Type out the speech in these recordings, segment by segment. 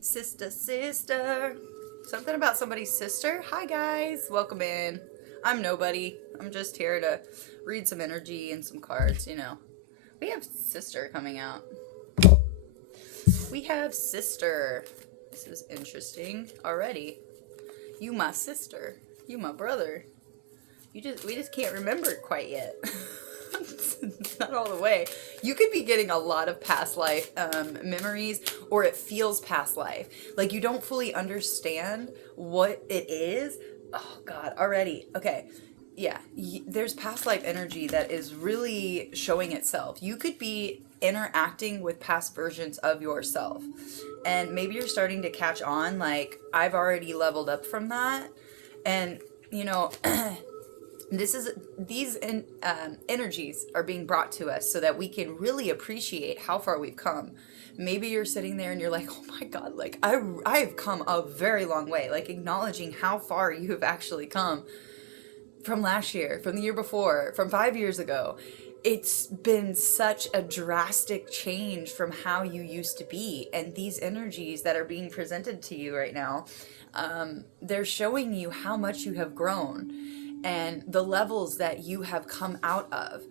Sister, sister. Something about somebody's sister. Hi, guys. Welcome in. I'm nobody. I'm just here to read some energy and some cards, you know. We have sister coming out. We have sister. This is interesting already. You my sister. You my brother. We just can't remember it quite yet. It's not all the way. You could be getting a lot of past life memories, or it feels past life. Like you don't fully understand what it is. Oh God, already. Okay. Yeah, there's past life energy that is really showing itself. You could be interacting with past versions of yourself. And maybe you're starting to catch on, like, I've already leveled up from that. And, you know, this is energies are being brought to us so that we can really appreciate how far we've come. Maybe you're sitting there and you're like, oh my God, like I've come a very long way, like acknowledging how far you have actually come from last year, from the year before, from 5 years ago. It's been such a drastic change from how you used to be. And these energies that are being presented to you right now, they're showing you how much you have grown and the levels that you have come out of.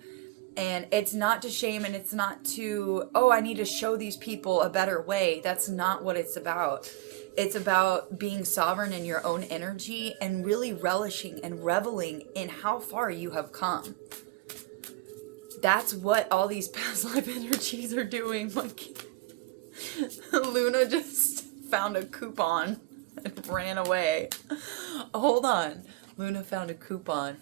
And it's not to shame, and it's not to, oh, I need to show these people a better way. That's not what it's about. It's about being sovereign in your own energy and really relishing and reveling in how far you have come. That's what all these past life energies are doing. Like, Luna just found a coupon and ran away. Hold on. Luna found a coupon.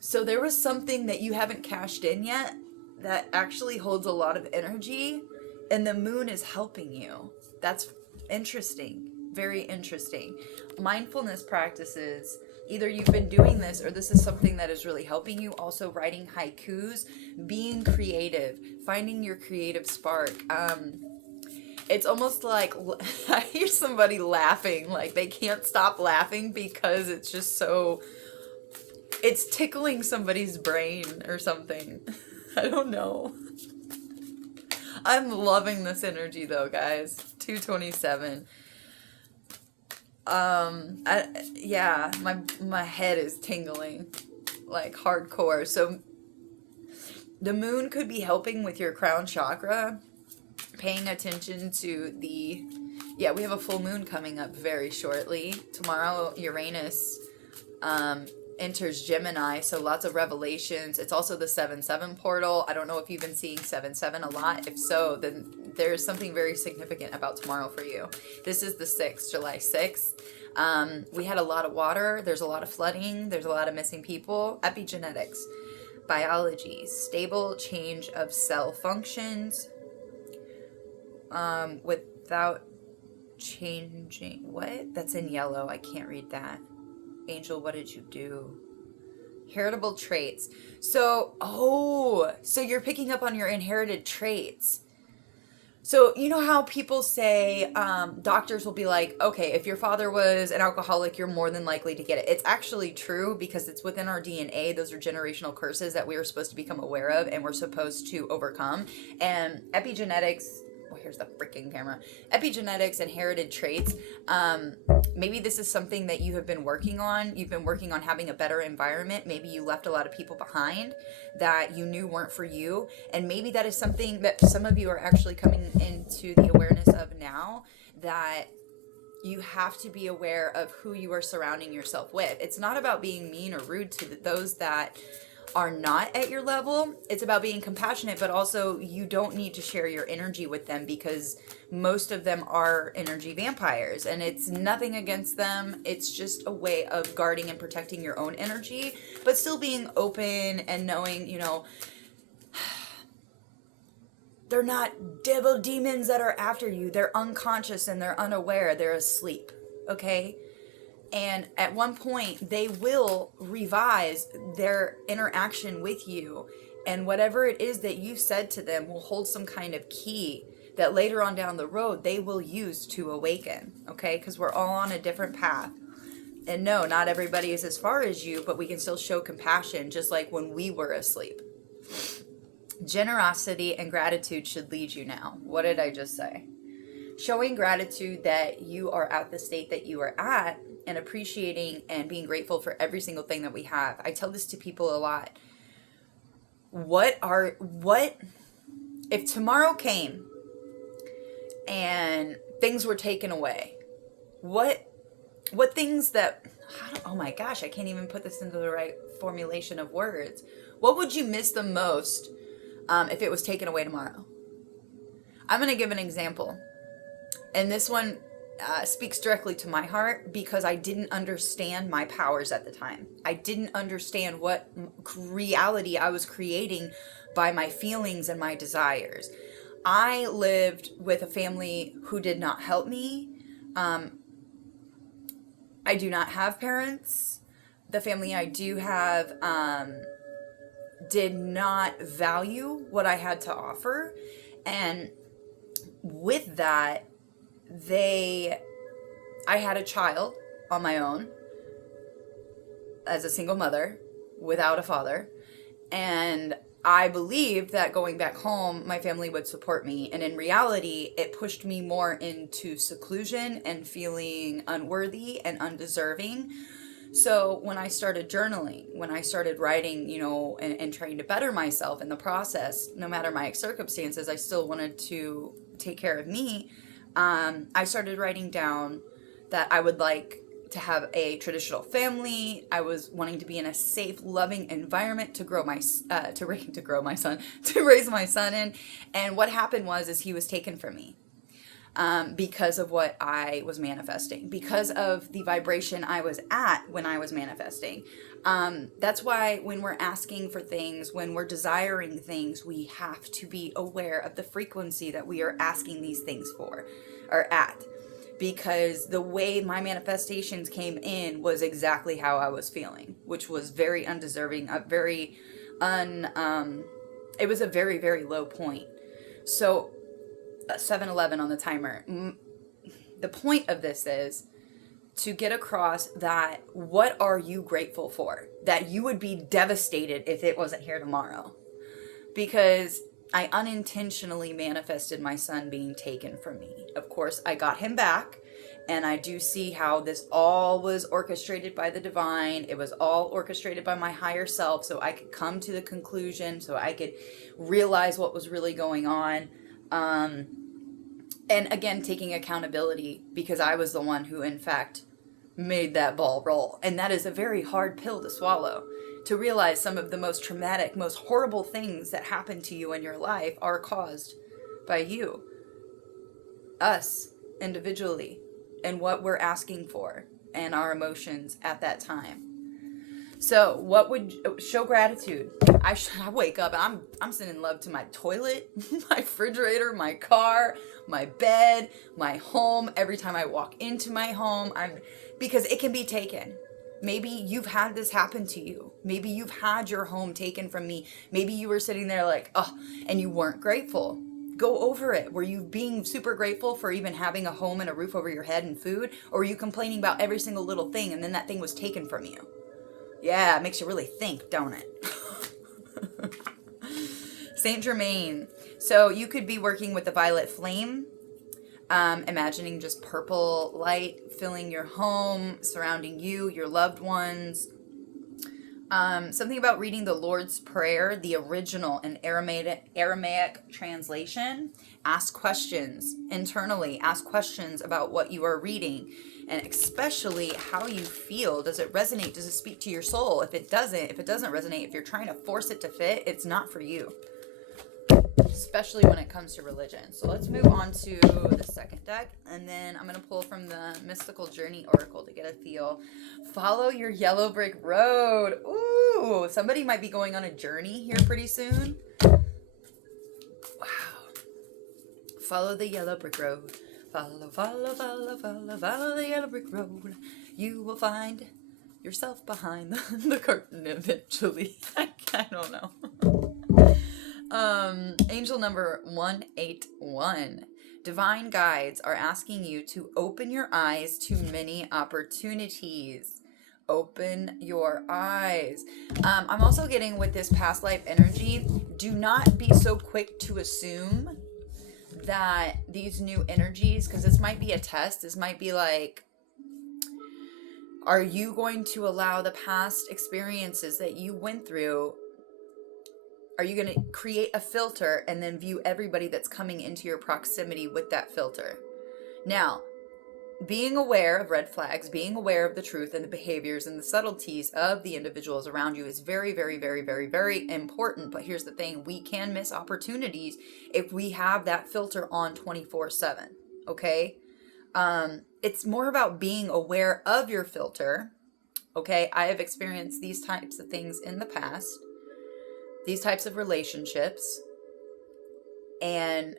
So there was something that you haven't cashed in yet that actually holds a lot of energy, and the moon is helping you. That's interesting. Very interesting. Mindfulness practices, either you've been doing this or this is something that is really helping you. Also, writing haikus, being creative, finding your creative spark. It's almost like I hear somebody laughing, like they can't stop laughing because it's just so, it's tickling somebody's brain or something. I don't know. I'm loving this energy though, guys. 227. Yeah, my head is tingling like hardcore. So the moon could be helping with your crown chakra, paying attention to the, yeah, we have a full moon coming up very shortly. Tomorrow Uranus enters Gemini, so lots of revelations. It's also the 7-7 portal. I don't know if you've been seeing 7-7 a lot. If so, then there's something very significant about tomorrow for you. This is the 6th, July 6th. We had a lot of water. There's a lot of flooding. There's a lot of missing people. Epigenetics, biology, stable change of cell functions without changing. What? That's in yellow. I can't read that. Angel, what did you do? Heritable traits. So, so you're picking up on your inherited traits. So, you know how people say, doctors will be like, okay, if your father was an alcoholic, you're more than likely to get it. It's actually true because it's within our DNA. Those are generational curses that we are supposed to become aware of and we're supposed to overcome. And epigenetics, here's the freaking camera. Epigenetics, inherited traits. Maybe this is something that you have been working on. You've been working on having a better environment. Maybe you left a lot of people behind that you knew weren't for you. And maybe that is something that some of you are actually coming into the awareness of now, that you have to be aware of who you are surrounding yourself with. It's not about being mean or rude to those that are not at your level. It's about being compassionate, but also you don't need to share your energy with them because most of them are energy vampires, and it's nothing against them. It's just a way of guarding and protecting your own energy, but still being open and knowing, you know, they're not devil demons that are after you. They're unconscious and they're unaware. They're asleep. Okay? And at one point, they will revise their interaction with you. And whatever it is that you said to them will hold some kind of key that later on down the road, they will use to awaken. Okay? Because we're all on a different path. And no, not everybody is as far as you, but we can still show compassion just like when we were asleep. Generosity and gratitude should lead you now. What did I just say? showing gratitude that you are at the state that you are at, and appreciating and being grateful for every single thing that we have. I tell this to people a lot. What if tomorrow came and things were taken away? What things that, oh my gosh, I can't even put this into the right formulation of words. What would you miss the most if it was taken away tomorrow? I'm going to give an example. And this one speaks directly to my heart because I didn't understand my powers at the time. I didn't understand what reality I was creating by my feelings and my desires. I lived with a family who did not help me. I do not have parents. The family I do have did not value what I had to offer. And with that, I had a child on my own as a single mother without a father. And I believed that going back home, my family would support me. And in reality, it pushed me more into seclusion and feeling unworthy and undeserving. So when I started journaling, when I started writing, and trying to better myself in the process, no matter my circumstances, I still wanted to take care of me. I started writing down that I would like to have a traditional family. I was wanting to be in a safe, loving environment to raise my son in. And what happened was he was taken from me because of what I was manifesting, because of the vibration I was at when I was manifesting. That's why when we're asking for things, when we're desiring things, we have to be aware of the frequency that we are asking these things for or at. Because the way my manifestations came in was exactly how I was feeling, which was very undeserving, it was a very, very low point. So 7-Eleven on the timer. The point of this is to get across that what are you grateful for? That you would be devastated if it wasn't here tomorrow. Because I unintentionally manifested my son being taken from me. Of course, I got him back, and I do see how this all was orchestrated by the divine. It was all orchestrated by my higher self, so I could come to the conclusion, so I could realize what was really going on. And again, taking accountability, because I was the one who, in fact, made that ball roll. And that is a very hard pill to swallow. To realize some of the most traumatic, most horrible things that happen to you in your life are caused by you, us, individually, and what we're asking for and our emotions at that time. So what would show gratitude? I wake up and I'm sending love to my toilet, my refrigerator, my car, my bed, my home. Every time I walk into my home, because it can be taken. Maybe you've had this happen to you. Maybe you've had your home taken from me. Maybe you were sitting there like, and you weren't grateful. Go over it. Were you being super grateful for even having a home and a roof over your head and food? Or were you complaining about every single little thing and then that thing was taken from you? Yeah, it makes you really think, don't it? Saint Germain. So you could be working with the violet flame, imagining just purple light filling your home, surrounding you, your loved ones. Something about reading the Lord's Prayer, the original and Aramaic translation. Ask questions internally. Ask questions about what you are reading, and especially how you feel. Does it resonate? Does it speak to your soul? If it doesn't resonate, if you're trying to force it to fit, it's not for you. Especially when it comes to religion. So let's move on to the second deck, and then I'm going to pull from the Mystical Journey Oracle to get a feel. Follow your yellow brick road. Ooh, somebody might be going on a journey here pretty soon. Wow. Follow the yellow brick road. Follow the yellow brick road. You will find yourself behind the curtain eventually. I don't know. Angel number 181. Divine guides are asking you to open your eyes to many opportunities. Open your eyes. I'm also getting with this past life energy, do not be so quick to assume that these new energies, because this might be a test, this might be like, are you going to allow the past experiences that you went through, are you going to create a filter and then view everybody that's coming into your proximity with that filter? Now, being aware of red flags, being aware of the truth and the behaviors and the subtleties of the individuals around you is very, very, very, very, very important. But here's the thing, we can miss opportunities if we have that filter on 24/7, okay? It's more about being aware of your filter, okay? I have experienced these types of things in the past, these types of relationships, and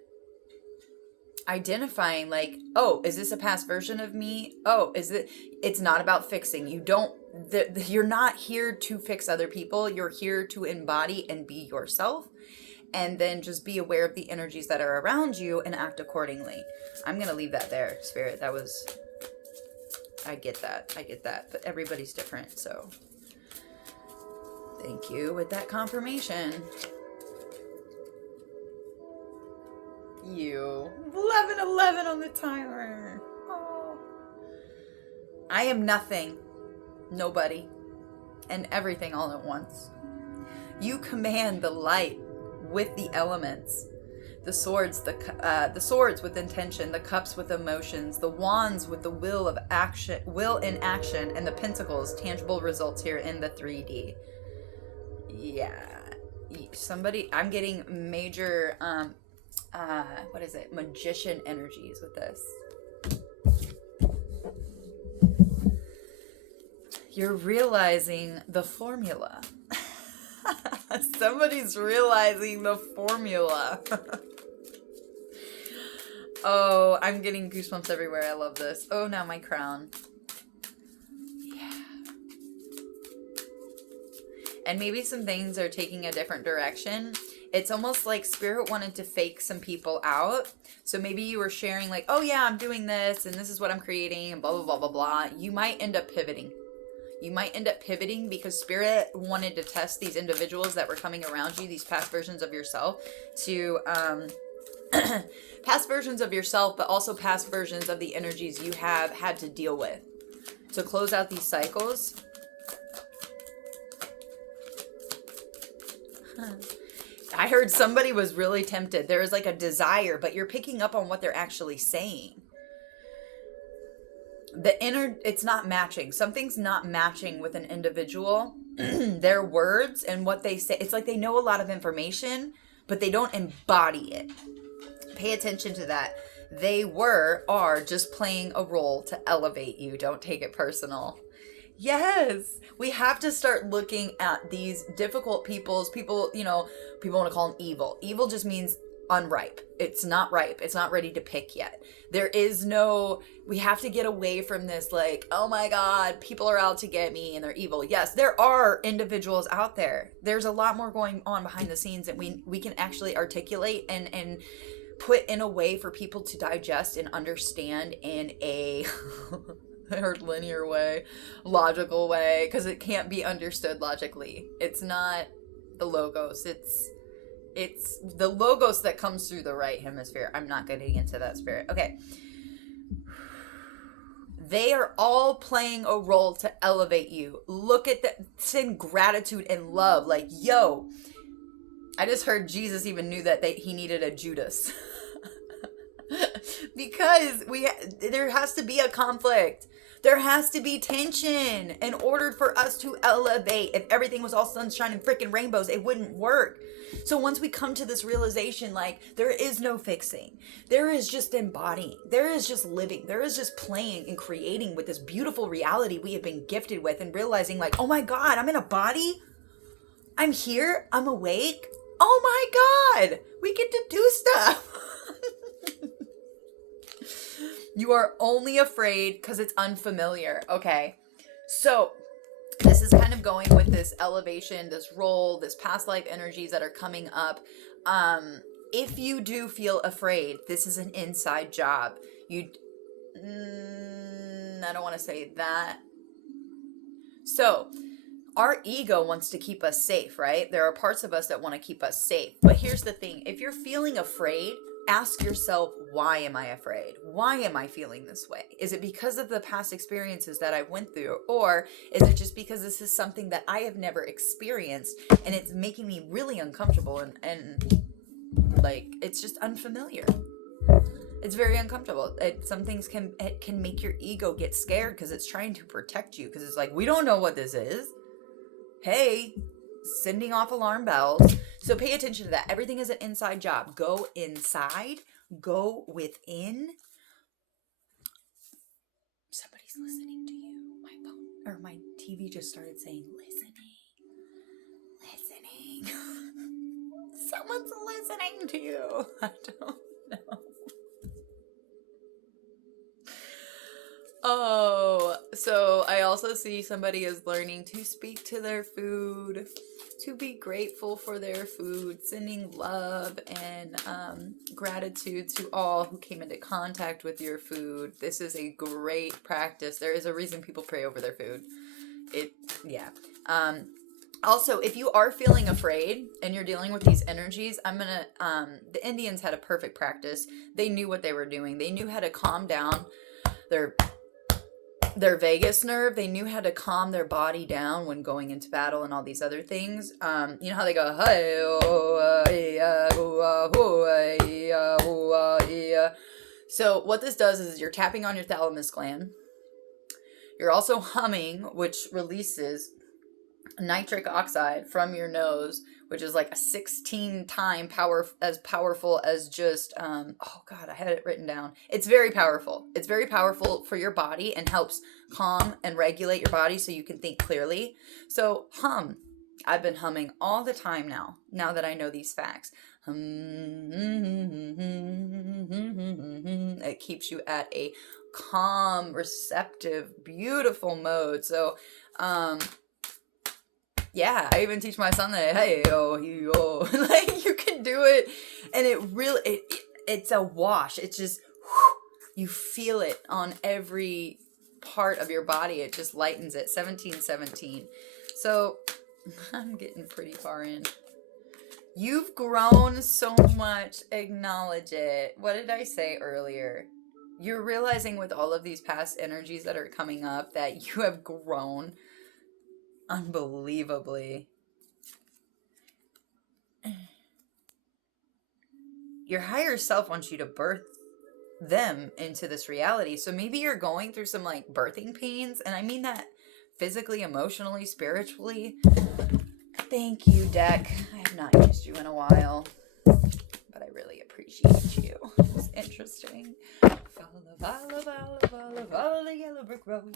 identifying like, oh, is this a past version of me? Oh, it's not about fixing. You're not here to fix other people. You're here to embody and be yourself, and then just be aware of the energies that are around you and act accordingly. I'm going to leave that there, Spirit. I get that, but everybody's different. So thank you with that confirmation. You 11:11 on the timer. Oh. I am nothing, nobody, and everything all at once. You command the light with the elements, the swords with intention, the cups with emotions, the wands with the will in action, and the pentacles, tangible results here in the 3D. Yeah, I'm getting major what is it? Magician energies with this. You're realizing the formula. Somebody's realizing the formula. Oh, I'm getting goosebumps everywhere. I love this. Oh, now my crown. Yeah. And maybe some things are taking a different direction. It's almost like Spirit wanted to fake some people out. So maybe you were sharing like, oh yeah, I'm doing this and this is what I'm creating and blah, blah, blah, blah, blah. You might end up pivoting. Because Spirit wanted to test these individuals that were coming around you, these past versions of yourself, to past versions of yourself, but also past versions of the energies you have had to deal with. To close out these cycles. I heard somebody was really tempted. There is like a desire, but you're picking up on what they're actually saying. It's not matching. Something's not matching with an individual. Their words and what they say. It's like they know a lot of information, but they don't embody it. Pay attention to that. They are just playing a role to elevate you. Don't take it personal. Yes, we have to start looking at these difficult people, people want to call them evil. Evil just means unripe. It's not ripe. It's not ready to pick yet. We have to get away from this like, oh my God, people are out to get me and they're evil. Yes, there are individuals out there. There's a lot more going on behind the scenes that we can actually articulate and put in a way for people to digest and understand in a linear way, logical way, because it can't be understood logically. It's not the logos. It's the logos that comes through the right hemisphere. I'm not getting into that, Spirit. Okay. They are all playing a role to elevate you. Look at that. Send gratitude and love. Like, yo, I just heard Jesus even knew that he needed a Judas. Because there has to be a conflict. There has to be tension in order for us to elevate. If everything was all sunshine and freaking rainbows, it wouldn't work. So once we come to this realization, like, there is no fixing. There is just embodying. There is just living. There is just playing and creating with this beautiful reality we have been gifted with, and realizing like, oh my God, I'm in a body. I'm here. I'm awake. Oh my God, we get to do stuff. You are only afraid because it's unfamiliar. Okay. So this is kind of going with this elevation, this role, this past life energies that are coming up. If you do feel afraid, this is an inside job. I don't want to say that. So our ego wants to keep us safe, right? There are parts of us that want to keep us safe. But here's the thing. If you're feeling afraid, Ask yourself, why am I afraid? Why am I feeling this way? Is it because of the past experiences that I went through? Or is it just because this is something that I have never experienced and it's making me really uncomfortable and like, it's just unfamiliar. It's very uncomfortable. Some things can make your ego get scared because it's trying to protect you, because it's like, we don't know what this is. Hey, sending off alarm bells. So pay attention to that. Everything is an inside job. Go inside. Go within. Somebody's listening to you. My phone or my TV just started saying listening. Someone's listening to you. I don't know. Oh, so I also see somebody is learning to speak to their food, to be grateful for their food, sending love and gratitude to all who came into contact with your food. This is a great practice. There is a reason people pray over their food. Also, if you are feeling afraid and you're dealing with these energies, the Indians had a perfect practice. They knew what they were doing. They knew how to calm down their vagus nerve. They knew how to calm their body down when going into battle and all these other things. You know how they go, so what this does is you're tapping on your thalamus gland. You're also humming, which releases nitric oxide from your nose, which is like a 16-time powerful as just oh god, I had it written down. It's very powerful. It's very powerful for your body and helps calm and regulate your body so you can think clearly. So hum. I've been humming all the time now that I know these facts. It keeps you at a calm, receptive, beautiful mode. So yeah, I even teach my son that, hey, oh, he, oh. Like, you can do it, and it really, it's a wash. It's just, you feel it on every part of your body. It just lightens it. 1717. So, I'm getting pretty far in. You've grown so much. Acknowledge it. What did I say earlier? You're realizing with all of these past energies that are coming up that you have grown unbelievably. Your higher self wants you to birth them into this reality. So maybe you're going through some like birthing pains, and I mean that physically, emotionally, spiritually. Thank you, deck. I have not used you in a while, but I really appreciate you. It's interesting. Follow the yellow brick road.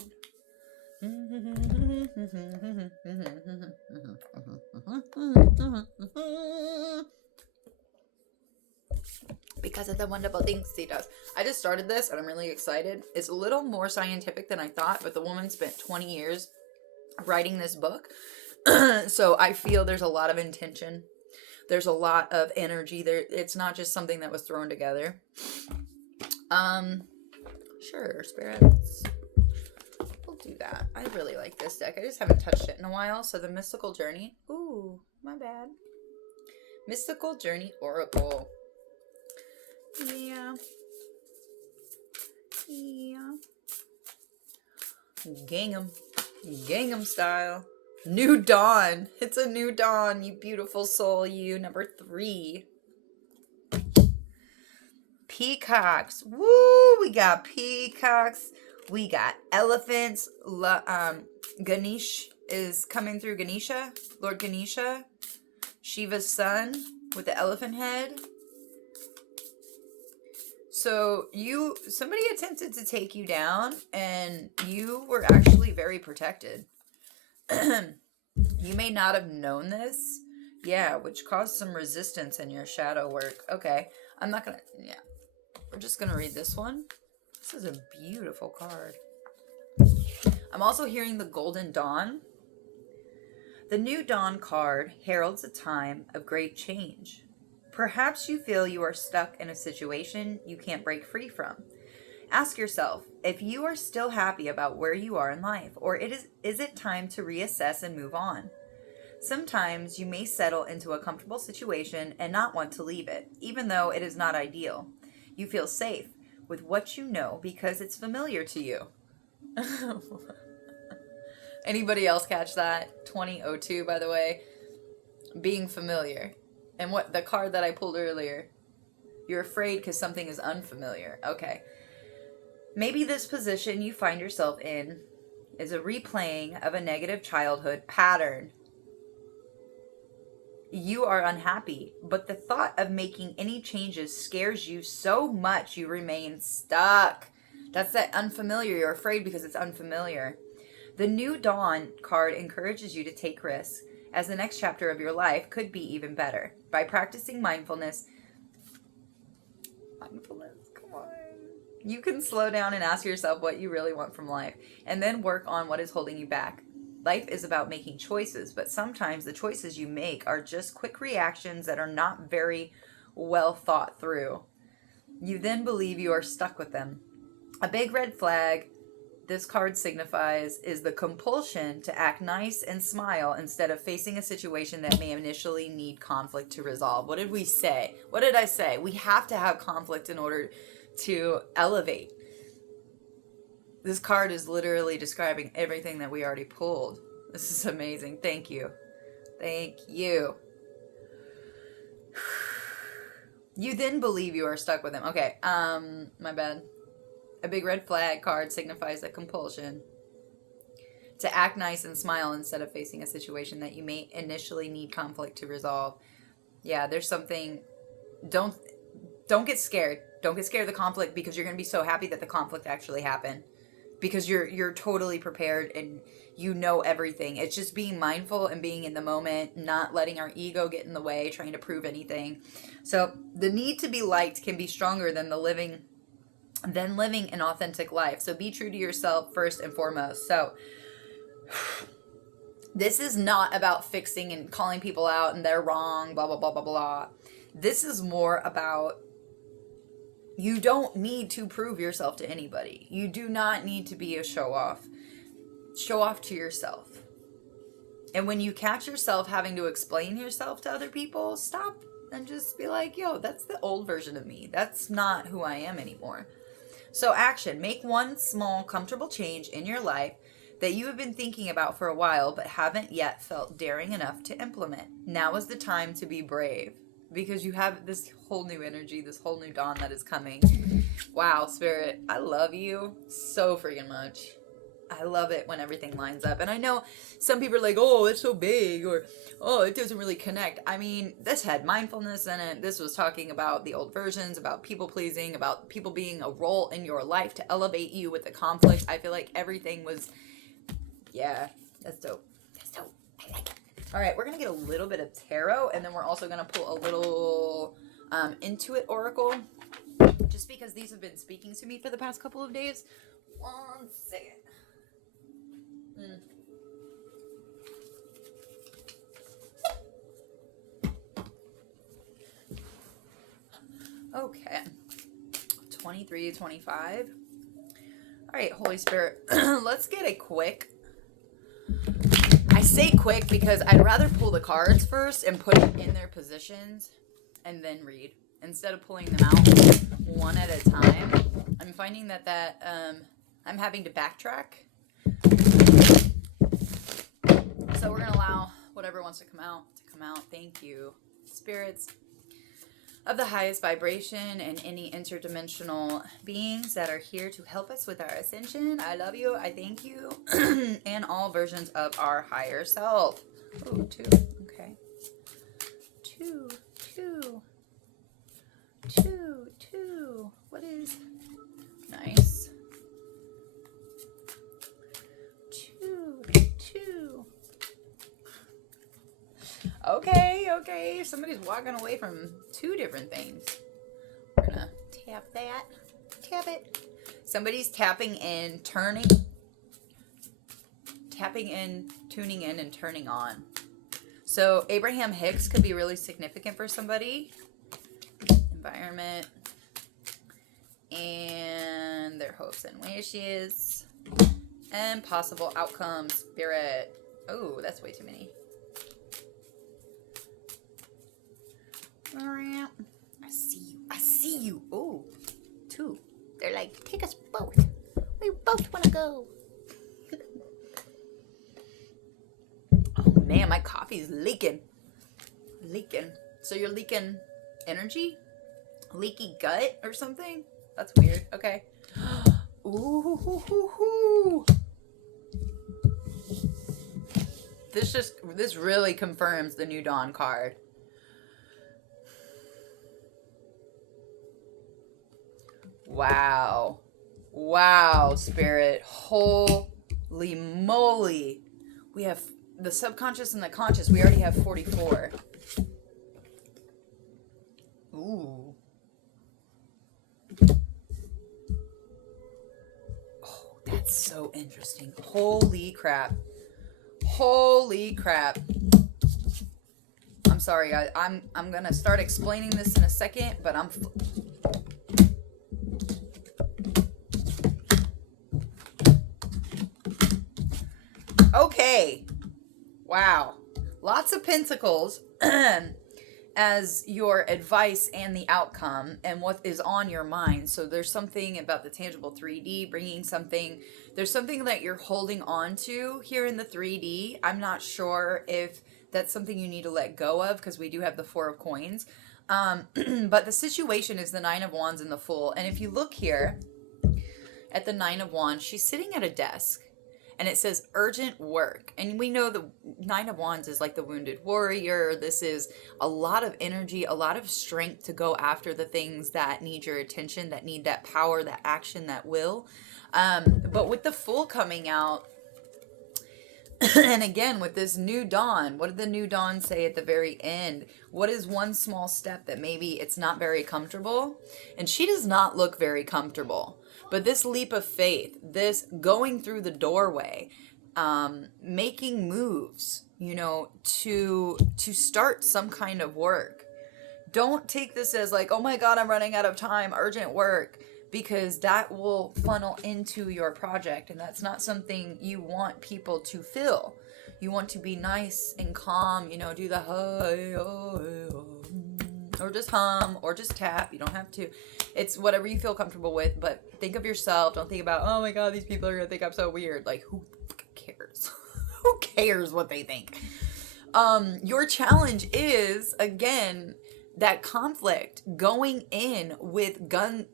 Because of the wonderful things he does. I just started this and I'm really excited. It's a little more scientific than I thought, but the woman spent 20 years writing this book. So I feel there's a lot of intention. There's a lot of energy there. It's not just something that was thrown together. Sure, spirits. Do that. I really like this deck. I just haven't touched it in a while. So the Mystical Journey. Ooh, my bad. Mystical Journey Oracle. Yeah. Gangnam style. New Dawn. It's a new dawn, you beautiful soul, you. Number 3. Peacocks. Woo! We got peacocks. We got elephants. Ganesh is coming through. Ganesha. Lord Ganesha. Shiva's son with the elephant head. So somebody attempted to take you down and you were actually very protected. You may not have known this. Yeah, which caused some resistance in your shadow work. Okay. I'm not gonna, yeah. We're just gonna read this one. This is a beautiful card. I'm also hearing the Golden Dawn. The New Dawn card heralds a time of great change. Perhaps you feel you are stuck in a situation you can't break free from. Ask yourself if you are still happy about where you are in life, or is it time to reassess and move on? Sometimes you may settle into a comfortable situation and not want to leave it, even though it is not ideal. You feel safe with what you know because it's familiar to you. Anybody else catch that? 2002, by the way. Being familiar. And what the card that I pulled earlier. You're afraid because something is unfamiliar. Okay. Maybe this position you find yourself in is a replaying of a negative childhood pattern. You are unhappy, but the thought of making any changes scares you so much you remain stuck. That's that unfamiliar. You're afraid because it's unfamiliar. The New Dawn card encourages you to take risks, as the next chapter of your life could be even better. By practicing mindfulness, come on. You can slow down and ask yourself what you really want from life, and then work on what is holding you back. Life is about making choices, but sometimes the choices you make are just quick reactions that are not very well thought through. You then believe you are stuck with them. A big red flag this card signifies is the compulsion to act nice and smile instead of facing a situation that may initially need conflict to resolve. What did we say? What did I say? We have to have conflict in order to elevate. This card is literally describing everything that we already pulled. This is amazing. Thank you. Thank you. You then believe you are stuck with him. Okay, my bad. A big red flag card signifies the compulsion to act nice and smile instead of facing a situation that you may initially need conflict to resolve. Yeah, there's something. Don't get scared. Don't get scared of the conflict, because you're going to be so happy that the conflict actually happened. Because you're totally prepared and you know everything. It's just being mindful and being in the moment, not letting our ego get in the way, trying to prove anything. So the need to be liked can be stronger than living an authentic life. So be true to yourself first and foremost. So this is not about fixing and calling people out and they're wrong, blah, blah, blah, blah, blah. This is more about, you don't need to prove yourself to anybody. You do not need to be a show-off. Show off to yourself. And when you catch yourself having to explain yourself to other people, stop and just be like, yo, that's the old version of me. That's not who I am anymore. So action. Make one small, comfortable change in your life that you have been thinking about for a while but haven't yet felt daring enough to implement. Now is the time to be brave, because you have this whole new energy, this whole new dawn that is coming. Wow, Spirit, I love you so freaking much. I love it when everything lines up. And I know some people are like, oh, it's so big, or, oh, it doesn't really connect. I mean, this had mindfulness in it. This was talking about the old versions, about people pleasing, about people being a role in your life to elevate you with the conflict. I feel like everything was, yeah, that's dope. That's dope. I like it. All right, we're going to get a little bit of tarot, and then we're also going to pull a little Intuit Oracle, just because these have been speaking to me for the past couple of days. 1 second. Okay. 23, 25. All right, Holy Spirit, let's get a quick. I say quick because I'd rather pull the cards first and put them in their positions and then read, instead of pulling them out one at a time. I'm finding that I'm having to backtrack. So we're going to allow whatever wants to come out. Thank you, spirits of the highest vibration and any interdimensional beings that are here to help us with our ascension. I love you. I thank you. And all versions of our higher self. Oh, 2. Okay. 2. What is... Nice. 2. Okay. Somebody's walking away from 2 different things. We're gonna tap that. Tap it. Somebody's tapping in, tuning in, and turning on. So Abraham Hicks could be really significant for somebody. Environment. And their hopes and wishes. And possible outcomes. Spirit. Oh, that's way too many. I see you. I see you. Oh, two. They're like, take us both. We both want to go. Oh man, my coffee's leaking. Leaking. So you're leaking energy? Leaky gut or something? That's weird. Okay. Ooh. This really confirms the New Dawn card. Wow. Wow, Spirit. Holy moly. We have the subconscious and the conscious. We already have 44. Ooh. Oh, that's so interesting. Holy crap. Holy crap. I'm sorry, guys. I'm gonna start explaining this in a second, but okay. Wow. Lots of pentacles as your advice and the outcome and what is on your mind. So there's something about the tangible 3D bringing something. There's something that you're holding on to here in the 3D. I'm not sure if that's something you need to let go of because we do have the 4 of coins. But the situation is the 9 of wands and the Fool. And if you look here at the 9 of wands, she's sitting at a desk. And it says urgent work. And we know the 9 of wands is like the wounded warrior. This is a lot of energy, a lot of strength to go after the things that need your attention, that need that power, that action, that will. But with the Fool coming out, and again, with this New Dawn, what did the New Dawn say at the very end? What is one small step that maybe it's not very comfortable? And she does not look very comfortable. But this leap of faith, this going through the doorway, making moves, to start some kind of work. Don't take this as like, oh my God, I'm running out of time, urgent work, because that will funnel into your project. And that's not something you want people to feel. You want to be nice and calm, do the hey, oh, hey, oh, or just hum, or just tap. You don't have to. It's whatever you feel comfortable with, but think of yourself. Don't think about, oh my God, these people are going to think I'm so weird. Like, who cares? Who cares what they think? Your challenge is, again, that conflict, going in with gun.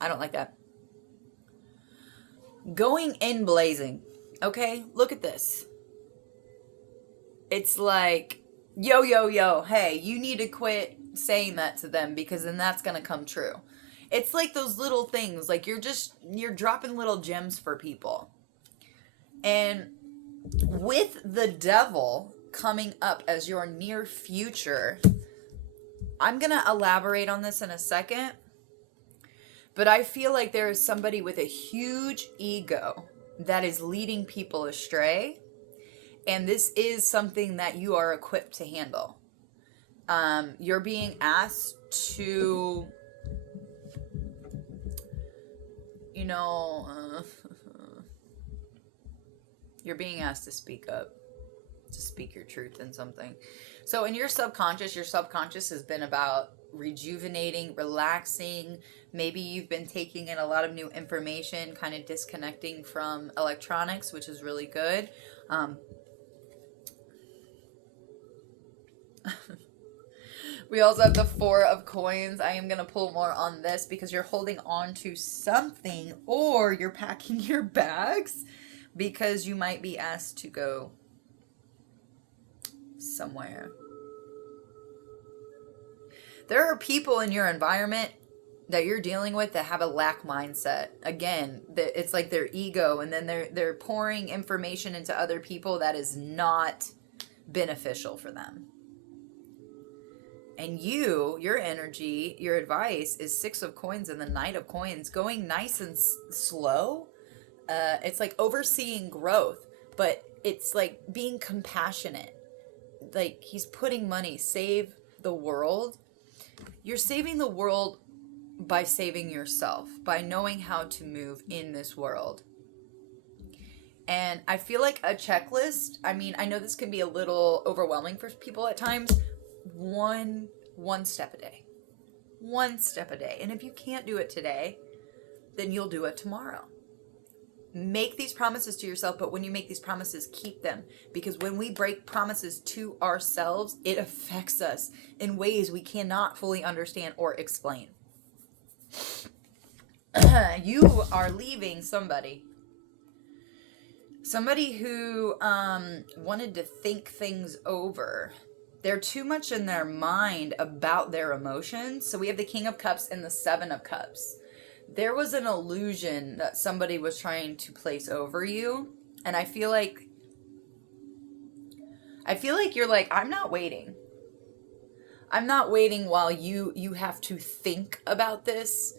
I don't like that. Going in blazing. Okay, look at this. It's like, yo, hey, you need to quit saying that to them because then that's going to come true. It's like those little things, like you're dropping little gems for people. And with the Devil coming up as your near future, I'm going to elaborate on this in a second, but I feel like there is somebody with a huge ego that is leading people astray. And this is something that you are equipped to handle. You're being asked to, you're being asked to speak up, to speak your truth in something. So in your subconscious has been about rejuvenating, relaxing. Maybe you've been taking in a lot of new information, kind of disconnecting from electronics, which is really good. We also have the 4 of coins. I am going to pull more on this because you're holding on to something, or you're packing your bags because you might be asked to go somewhere. There are people in your environment that you're dealing with that have a lack mindset. Again, it's like their ego, and then they're pouring information into other people that is not beneficial for them. And your energy, your advice is 6 of coins and the Knight of coins, going nice and slow. It's like overseeing growth, but it's like being compassionate. Like he's putting money, save the world. You're saving the world by saving yourself, by knowing how to move in this world. And I feel like a checklist, I mean, I know this can be a little overwhelming for people at times. One One step a day. One step a day. And if you can't do it today, then you'll do it tomorrow. Make these promises to yourself, but when you make these promises, keep them. Because when we break promises to ourselves, it affects us in ways we cannot fully understand or explain. You are leaving somebody. Somebody who wanted to think things over. They're too much in their mind about their emotions. So we have the King of Cups and the Seven of Cups. There was an illusion that somebody was trying to place over you. And I feel like you're like, I'm not waiting. I'm not waiting while you have to think about this.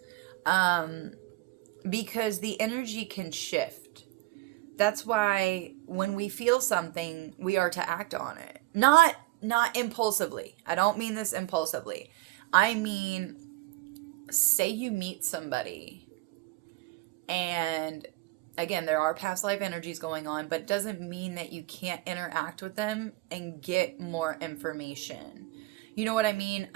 Because the energy can shift. That's why when we feel something, we are to act on it. Not impulsively. I don't mean this impulsively. I mean, say you meet somebody and again, there are past life energies going on, but it doesn't mean that you can't interact with them and get more information. You know what I mean?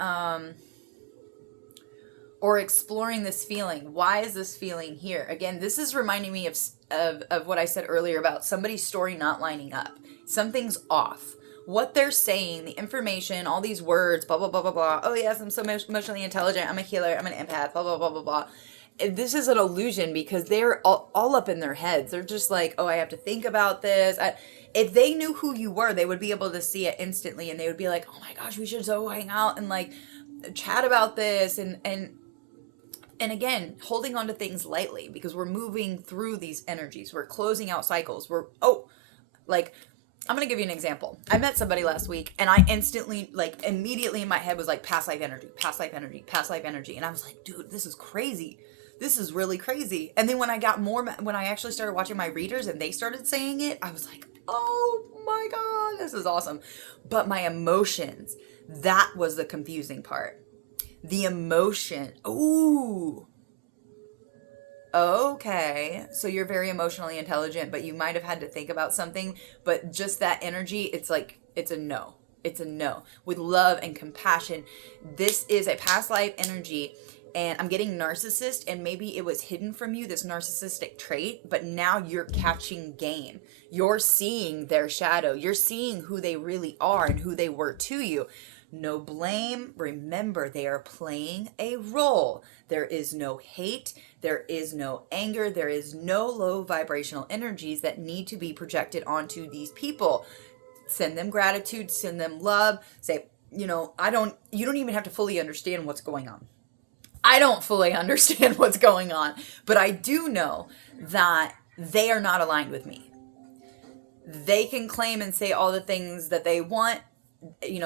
Or exploring this feeling. Why is this feeling here? Again, this is reminding me of what I said earlier about somebody's story not lining up. Something's off. What they're saying, the information, all these words, blah, blah, blah, blah, blah. Oh, yes, I'm so emotionally intelligent. I'm a healer. I'm an empath, blah, blah, blah, blah, blah. This is an illusion because they're all up in their heads. They're just like, oh, I have to think about this. If they knew who you were, they would be able to see it instantly. And they would be like, oh, my gosh, we should so hang out and like chat about this. And again, holding on to things lightly because we're moving through these energies. We're closing out cycles. I'm going to give you an example. I met somebody last week and I instantly, immediately in my head was like, past life energy, past life energy, past life energy. And I was like, dude, this is crazy. This is really crazy. And then when I actually started watching my readers and they started saying it, I was like, oh my God, this is awesome. But my emotions, that was the confusing part. The emotion. Ooh. Okay. So you're very emotionally intelligent, but you might have had to think about something. But just that energy, it's like, it's a no. It's a no. With love and compassion. This is a past life energy. And I'm getting narcissist, and maybe it was hidden from you, this narcissistic trait, but now you're catching game. You're seeing their shadow. You're seeing who they really are and who they were to you. No blame. Remember, they are playing a role. There is no hate. There is no anger. There is no low vibrational energies that need to be projected onto these people. Send them gratitude, send them love. Say, you don't even have to fully understand what's going on. I don't fully understand what's going on, but I do know that they are not aligned with me. They can claim and say all the things that they want,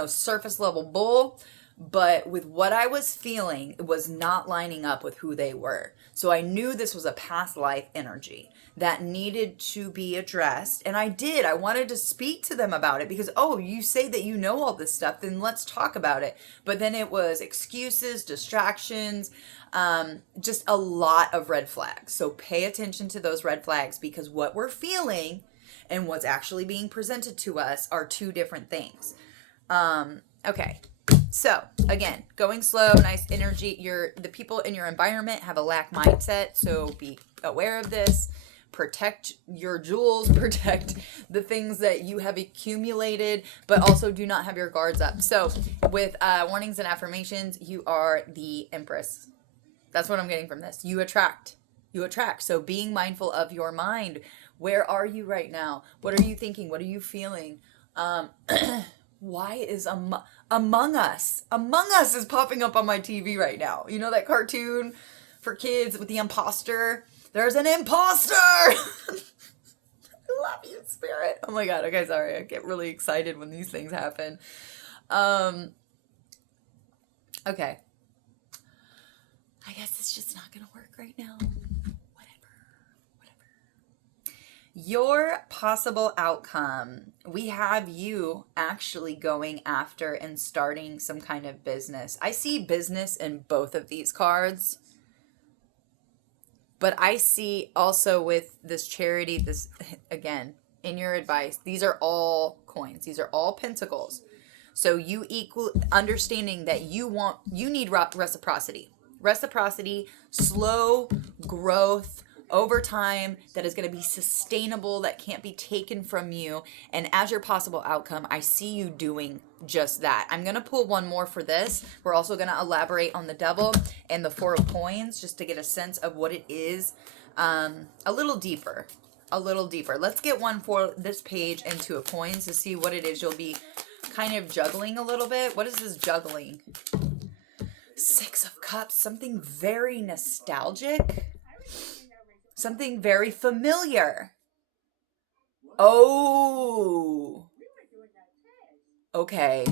surface level bull, but with what I was feeling, it was not lining up with who they were. So I knew this was a past life energy that needed to be addressed. And I did. I wanted to speak to them about it because, oh, you say that you know all this stuff, then let's talk about it. But then it was excuses, distractions, just a lot of red flags. So pay attention to those red flags because what we're feeling and what's actually being presented to us are two different things. Okay. So again, going slow, nice energy. The people in your environment have a lack mindset. So be aware of this. Protect your jewels, protect the things that you have accumulated, but also do not have your guards up. So with warnings and affirmations, you are the Empress. That's what I'm getting from this. You attract. So being mindful of your mind. Where are you right now? What are you thinking? What are you feeling? Why is Among Us? Among Us is popping up on my TV right now. You know that cartoon for kids with the imposter? There's an imposter! I love you, Spirit. Oh my God. Okay, sorry. I get really excited when these things happen. Okay. I guess it's just not going to work right now. Whatever. Your possible outcome. We have you actually going after and starting some kind of business. I see business in both of these cards. But I see also with this charity, this, again, in your advice, these are all coins. These are all pentacles. So you understanding that you need reciprocity. Reciprocity, slow growth over time that is going to be sustainable, that can't be taken from you. And as your possible outcome, I see you doing just that. I'm going to pull one more for this. We're also going to elaborate on the devil and the four of coins just to get a sense of what it is, a little deeper. Let's get one for this page and two of coins to see what it is you'll be kind of juggling a little bit. What is this juggling? Six of Cups, something very nostalgic, something very familiar. Oh, okay.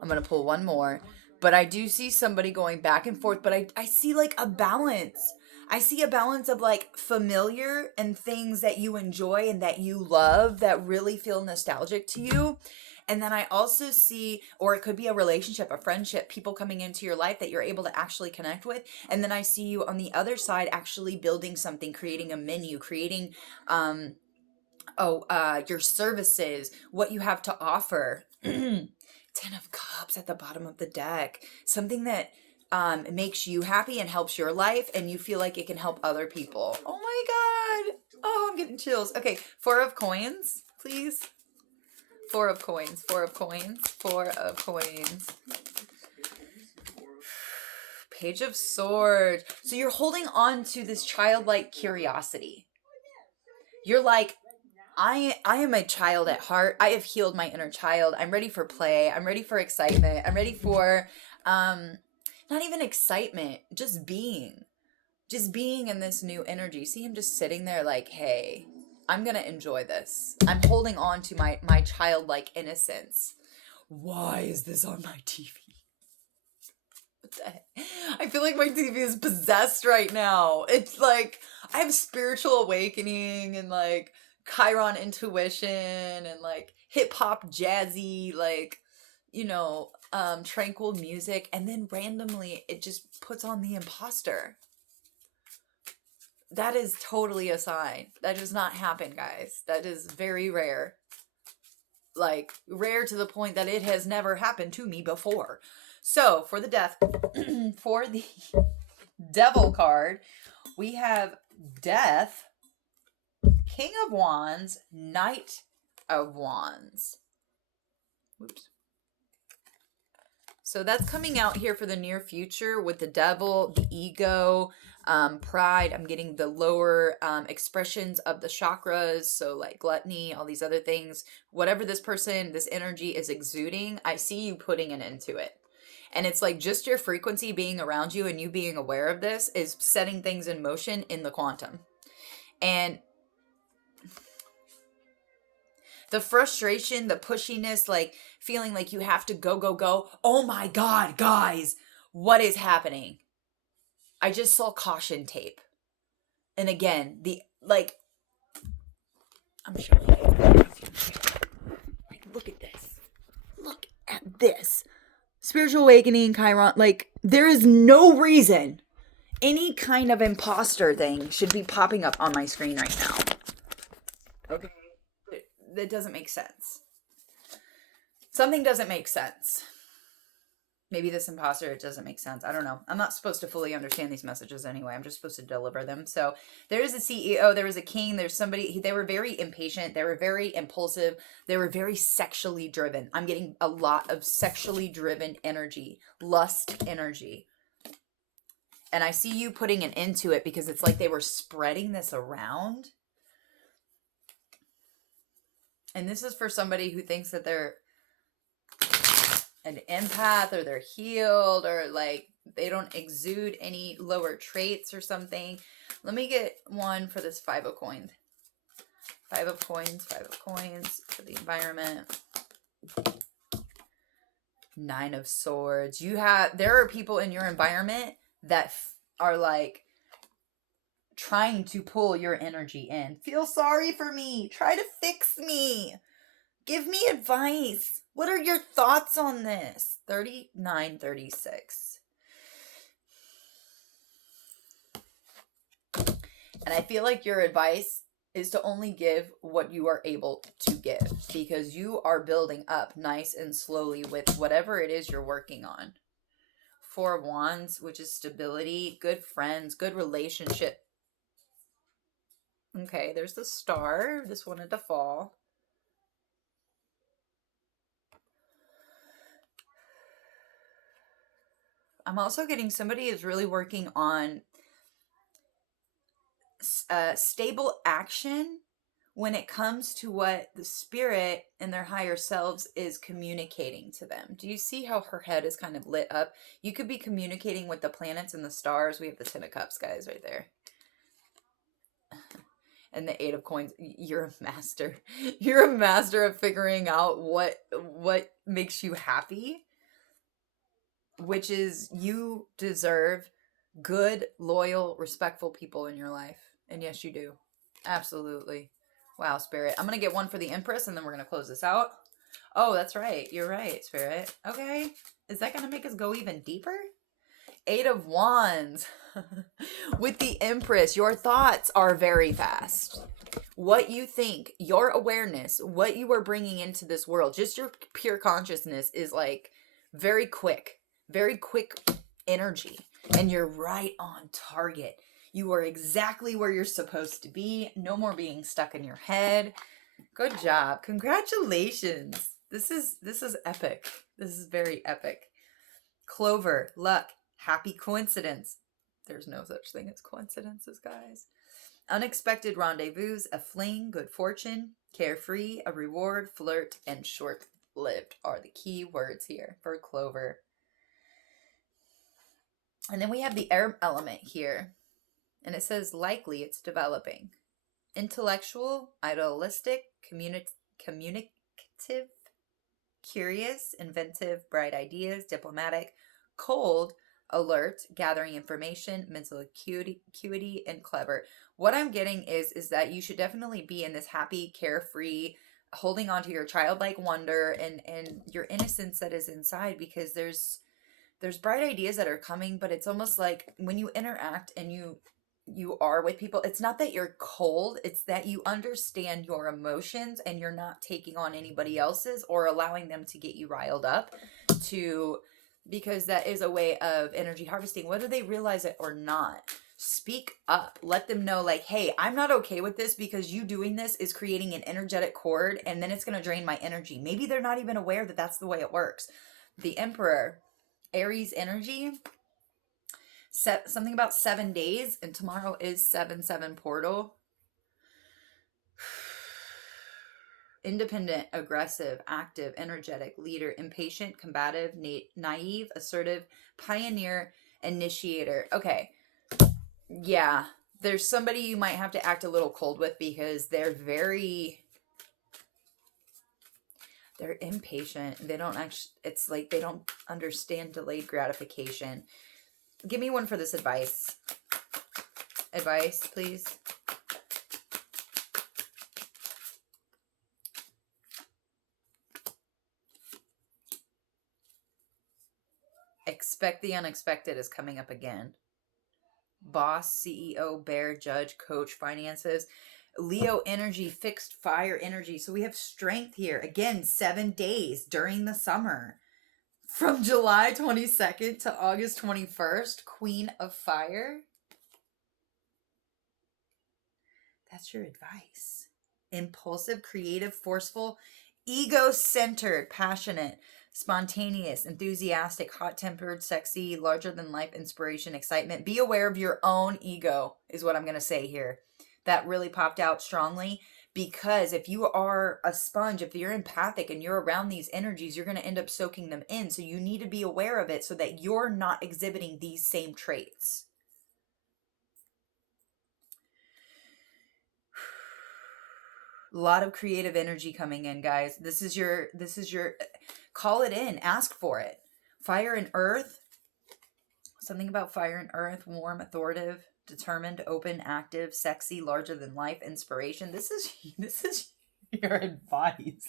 I'm going to pull one more, but I do see somebody going back and forth, but I see like a balance. I see a balance of like familiar and things that you enjoy and that you love that really feel nostalgic to you. And then I also see, or it could be a relationship, a friendship, people coming into your life that you're able to actually connect with. And then I see you on the other side actually building something, creating a menu, creating your services, what you have to offer. 10 of Cups at the bottom of the deck. Something that makes you happy and helps your life, and you feel like it can help other people. Oh my God. Oh, I'm getting chills. Okay, 4 of Coins, please. 4 of Coins, 4 of Coins, 4 of Coins. Page of Swords. So you're holding on to this childlike curiosity. You're like, I am a child at heart. I have healed my inner child. I'm ready for play. I'm ready for excitement. I'm ready for, not even excitement, just being in this new energy. See him just sitting there like, hey, I'm going to enjoy this. I'm holding on to my childlike innocence. Why is this on my TV? What the heck? I feel like my TV is possessed right now. It's like, I have spiritual awakening and like Chiron intuition and like hip hop jazzy, like, tranquil music, and then randomly it just puts on The Imposter. That is totally a sign. That does not happen, guys. That is very rare. Like, rare to the point that it has never happened to me before. So, for the for the Devil card, we have Death, King of Wands, Knight of Wands. Whoops. So that's coming out here for the near future with the Devil, the ego, pride. I'm getting the lower expressions of the chakras. So like gluttony, all these other things, whatever this energy is exuding, I see you putting an end to it. And it's like just your frequency being around you and you being aware of this is setting things in motion in the quantum. And the frustration, the pushiness, like feeling like you have to go, go, go. Oh my God, guys, what is happening? I just saw caution tape. And again, I'm showing you. Like, look at this. Look at this. Spiritual awakening, Chiron. Like, there is no reason any kind of imposter thing should be popping up on my screen right now. Okay. That doesn't make sense. Something doesn't make sense. Maybe this imposter, it doesn't make sense. I don't know. I'm not supposed to fully understand these messages anyway. I'm just supposed to deliver them. So there is a CEO, there was a king, there's somebody, they were very impatient. They were very impulsive. They were very sexually driven. I'm getting a lot of sexually driven energy, lust energy. And I see you putting an end to it because it's like they were spreading this around. And this is for somebody who thinks that they're an empath or they're healed or like they don't exude any lower traits or something. Let me get one for this 5 of coins. 5 of coins, 5 of coins for the environment. 9 of swords. There are people in your environment that are like trying to pull your energy in. Feel sorry for me. Try to fix me. Give me advice. What are your thoughts on this? 3936. And I feel like your advice is to only give what you are able to give, because you are building up nice and slowly with whatever it is you're working on. Four of Wands, which is stability, good friends, good relationship. Okay, there's the Star. This wanted to fall. I'm also getting somebody is really working on stable action when it comes to what the spirit and their higher selves is communicating to them. Do you see how her head is kind of lit up? You could be communicating with the planets and the stars. We have the Ten of Cups, guys, right there. And the Eight of Coins. You're a master. You're a master of figuring out what makes you happy, which is you deserve good, loyal, respectful people in your life. And yes, you do. Absolutely. Wow, Spirit. I'm going to get one for the Empress, and then we're going to close this out. Oh, that's right. You're right, Spirit. Okay. Is that going to make us go even deeper? Eight of Wands. With the Empress, your thoughts are very fast. What you think, your awareness, what you are bringing into this world, just your pure consciousness is like very quick energy. And you're right on target. You are exactly where you're supposed to be. No more being stuck in your head. Good job. Congratulations. This is epic. This is very epic. Clover, luck, happy coincidence. There's no such thing as coincidences, guys. Unexpected rendezvous, a fling, good fortune, carefree, a reward, flirt, and short-lived are the key words here for Clover. And then we have the air element here. And it says likely it's developing. Intellectual, idealistic, communicative, curious, inventive, bright ideas, diplomatic, cold, alert, gathering information, mental acuity, and clever. What I'm getting is that you should definitely be in this happy, carefree, holding on to your childlike wonder and your innocence that is inside, because there's bright ideas that are coming, but it's almost like when you interact and you are with people, it's not that you're cold, it's that you understand your emotions and you're not taking on anybody else's or allowing them to get you riled up, because that is a way of energy harvesting, whether they realize it or not. Speak up. Let them know, like, hey, I'm not okay with this because you doing this is creating an energetic cord and then it's going to drain my energy. Maybe they're not even aware that that's the way it works. The Emperor, Aries energy, something about 7 days, and tomorrow is 7/7 portal. Independent, aggressive, active, energetic, leader, impatient, combative, naive, assertive, pioneer, initiator. Okay. Yeah. There's somebody you might have to act a little cold with because they're impatient. They don't actually, it's like they don't understand delayed gratification. Give me one for this advice. Advice, please. Expect the unexpected is coming up again. Boss, CEO, bear, judge, coach, finances. Leo energy, fixed fire energy. So we have strength here. Again, 7 days during the summer. From July 22nd to August 21st, Queen of Fire. That's your advice. Impulsive, creative, forceful, ego-centered, passionate, spontaneous, enthusiastic, hot-tempered, sexy, larger-than-life inspiration, excitement. Be aware of your own ego is what I'm going to say here. That really popped out strongly, because if you are a sponge, if you're empathic and you're around these energies, you're going to end up soaking them in. So you need to be aware of it so that you're not exhibiting these same traits. A lot of creative energy coming in, guys. This is your call it in, ask for it. Fire and earth. Something about fire and earth, warm, authoritative, determined, open, active, sexy, larger than life, inspiration. This is your advice.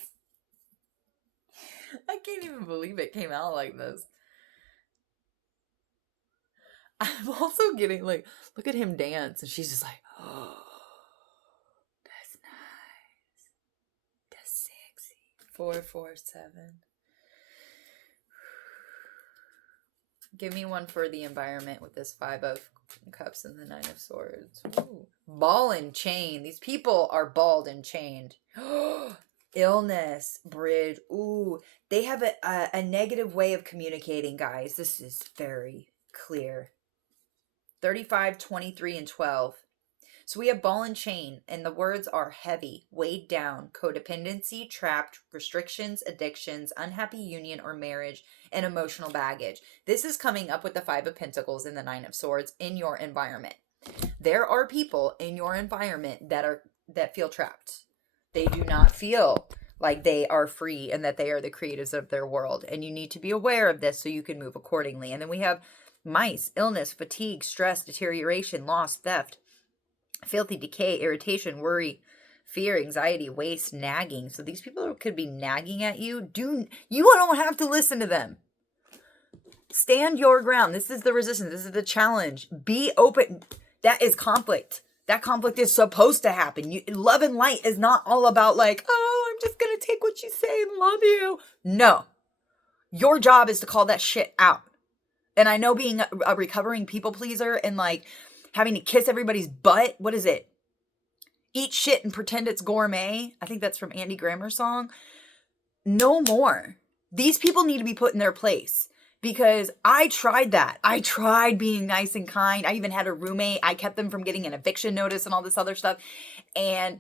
I can't even believe it came out like this. I'm also getting like, look at him dance, and she's just like, oh, 447. Give me one for the environment with this 5 of Cups and the 9 of Swords. Ooh. Ball and chain. These people are balled and chained. Illness, bridge. Ooh, they have a negative way of communicating, guys. This is very clear. 35, 23, and 12. So we have ball and chain, and the words are heavy, weighed down, codependency, trapped, restrictions, addictions, unhappy union or marriage, and emotional baggage. This is coming up with the 5 of Pentacles and the 9 of Swords in your environment. There are people in your environment that feel trapped. They do not feel like they are free and that they are the creatives of their world. And you need to be aware of this so you can move accordingly. And then we have mice, illness, fatigue, stress, deterioration, loss, theft, filthy decay, irritation, worry, fear, anxiety, waste, nagging. So these people could be nagging at you. You don't have to listen to them. Stand your ground. This is the resistance. This is the challenge. Be open. That is conflict. That conflict is supposed to happen. Love and light is not all about like, oh, I'm just going to take what you say and love you. No. Your job is to call that shit out. And I know being a recovering people pleaser and like having to kiss everybody's butt. What is it? Eat shit and pretend it's gourmet. I think that's from Andy Grammer's song. No more. These people need to be put in their place. Because I tried that. I tried being nice and kind. I even had a roommate. I kept them from getting an eviction notice and all this other stuff. And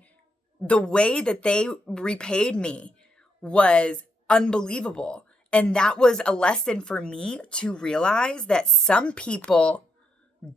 the way that they repaid me was unbelievable. And that was a lesson for me to realize that some people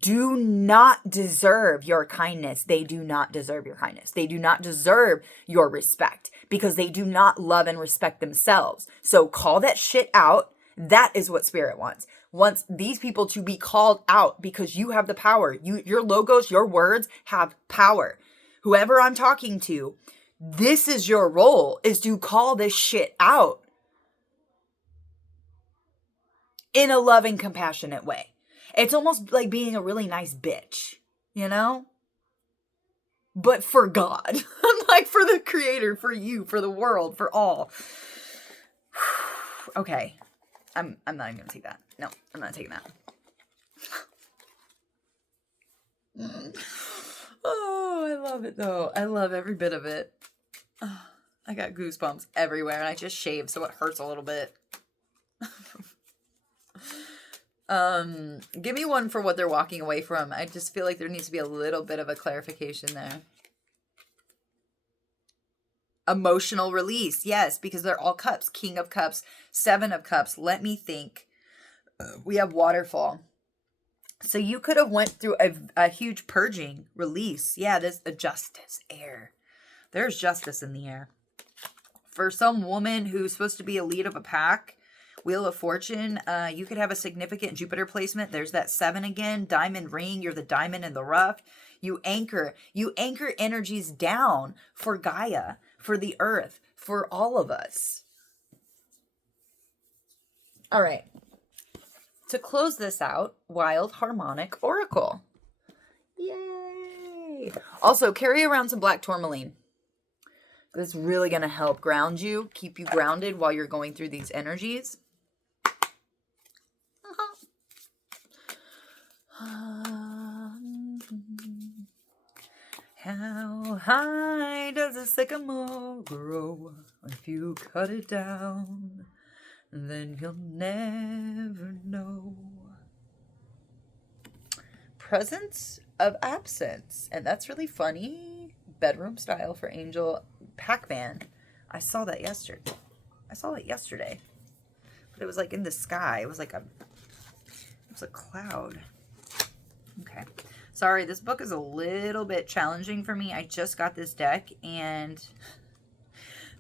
do not deserve your kindness. They do not deserve your kindness. They do not deserve your respect because they do not love and respect themselves. So call that shit out. That is what Spirit wants. Wants these people to be called out because you have the power. Your logos, your words have power. Whoever I'm talking to, this is your role, is to call this shit out in a loving, compassionate way. It's almost like being a really nice bitch, you know? But for God, like for the creator, for you, for the world, for all. Okay. I'm not even gonna take that. No, I'm not taking that. Oh, I love it though. I love every bit of it. Oh, I got goosebumps everywhere and I just shaved so it hurts a little bit. Give me one for what they're walking away from. I just feel like there needs to be a little bit of a clarification there. Emotional release. Yes, because they're all cups. King of Cups, 7 of Cups. Let me think. We have Waterfall. So you could have went through a huge purging, release. Yeah, there's a justice, air. There's justice in the air. For some woman who's supposed to be a lead of a pack, Wheel of Fortune, you could have a significant Jupiter placement. There's that 7 again. Diamond ring. You're the diamond in the rough. You anchor energies down for Gaia, for the earth, for all of us. All right. To close this out, Wild Harmonic Oracle. Yay! Also, carry around some black tourmaline. This is really going to help ground you, keep you grounded while you're going through these energies. How high does a sycamore grow? If you cut it down, then you'll never know. Presence of absence. And that's really funny. Bedroom style for Angel. Pac-Man. I saw that yesterday. But it was like in the sky. It was a cloud. Okay. Sorry, this book is a little bit challenging for me. I just got this deck and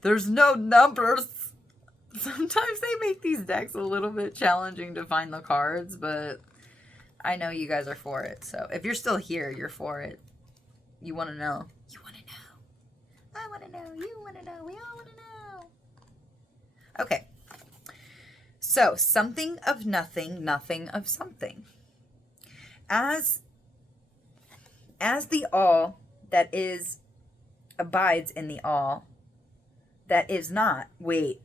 there's no numbers. Sometimes they make these decks a little bit challenging to find the cards, but I know you guys are for it. So if you're still here, you're for it. You want to know. You want to know. I want to know. You want to know. We all want to know. Okay. So something of nothing, nothing of something. As the all that is abides in the all, that is not. Wait.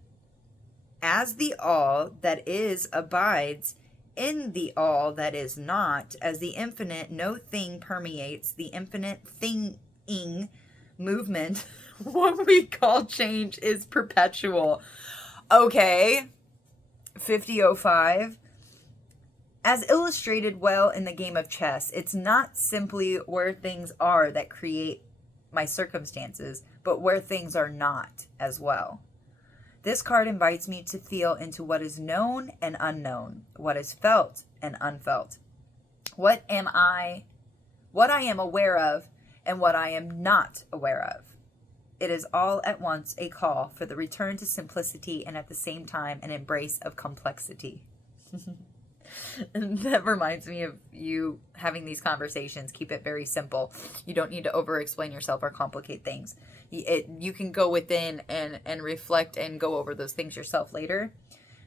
As the all that is abides in the all that is not, as the infinite, no thing permeates the infinite thinging movement. What we call change is perpetual. Okay. 5005. As illustrated well in the game of chess, it's not simply where things are that create my circumstances, but where things are not as well. This card invites me to feel into what is known and unknown, what is felt and unfelt. What I am aware of and what I am not aware of. It is all at once a call for the return to simplicity and at the same time an embrace of complexity. And that reminds me of you having these conversations. Keep it very simple. You don't need to over-explain yourself or complicate things. You can go within and reflect and go over those things yourself later.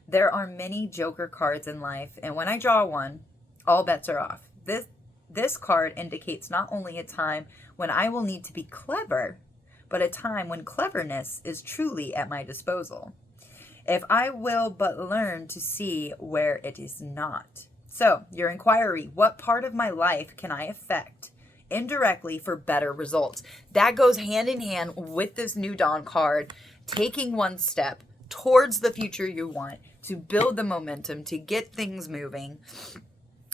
There are many Joker cards in life, and when I draw one, all bets are off. This card indicates not only a time when I will need to be clever, but a time when cleverness is truly at my disposal. If I will but learn to see where it is not. So, your inquiry, what part of my life can I affect indirectly for better results? That goes hand in hand with this New Dawn card, taking one step towards the future you want, to build the momentum, to get things moving.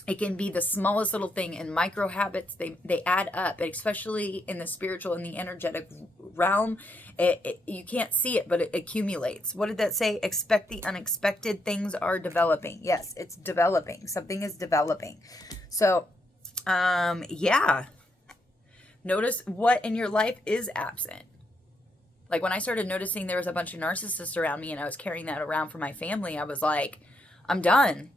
It can be the smallest little thing, and micro habits, they add up, especially in the spiritual and the energetic realm. You can't see it, but it accumulates. What did that say? Expect the unexpected. Things are developing. Yes, it's developing. Something is developing. So, yeah. Notice what in your life is absent. Like when I started noticing there was a bunch of narcissists around me and I was carrying that around for my family, I was like, I'm done.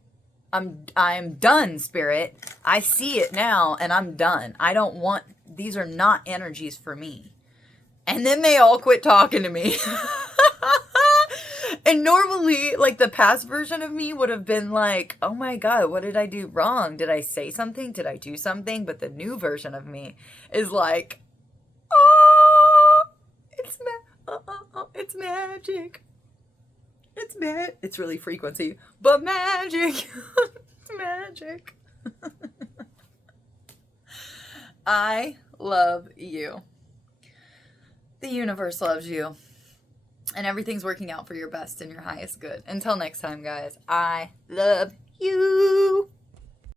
I'm done, Spirit. I see it now and I'm done. I don't want, these are not energies for me. And then they all quit talking to me. And normally, like the past version of me would have been like, oh my God, what did I do wrong? Did I say something? Did I do something? But the new version of me is like, oh, it's magic. It's really frequency, but magic. It's magic. I love you. The universe loves you. And everything's working out for your best and your highest good. Until next time, guys, I love you.